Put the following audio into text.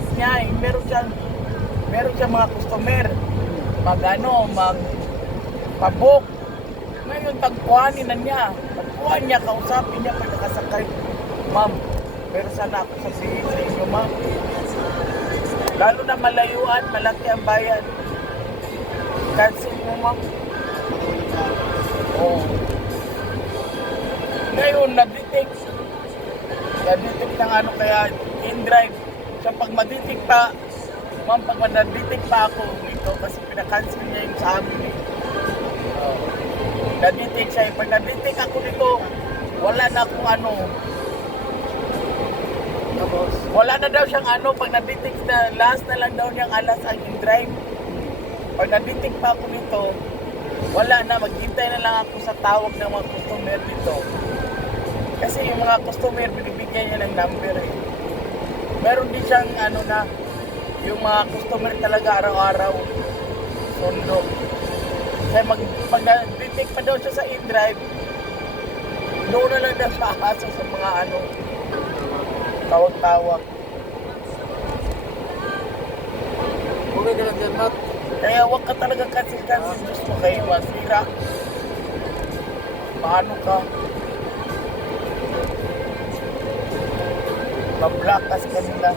kausap niya, meron siyang mga customer. Pabok. Ngayon, tagpuanin na niya. Tagpuan niya, kausapin niya pag nakasakay. Ma'am, pero sana ako sabihin sa inyo, ma'am. Lalo na malayuan, malaki ang bayan. Cancel mo, ma'am. Oh. Ngayon, na-detect ng ano kaya in-drive. So pag ma-detect pa, ma'am, pag ma-detect pa ako dito, kasi pinakancel niya yung sa amin eh. Na-detect siya. Pag na-detect ako dito, wala na akong ano. Wala na daw siyang ano, pag na-detect na, last na lang daw niyang alas ang in-drive. Pag na-detect pa ako nito, wala na, maghintay na lang ako sa tawag ng mga customer dito. Kasi yung mga customer, binibigyan niya ng number eh. Meron din siyang ano na, yung mga customer talaga araw-araw, sundo. Kaya pag na-detect pa daw siya sa in-drive, doon na lang daw siya asa sa mga ano, tawag-tawag. Okay ka lang dyan, Matt. Kaya huwag ka talaga cancel-cancel, Diyos mo kayo, masira. Paano ka? Mablakas ka nila.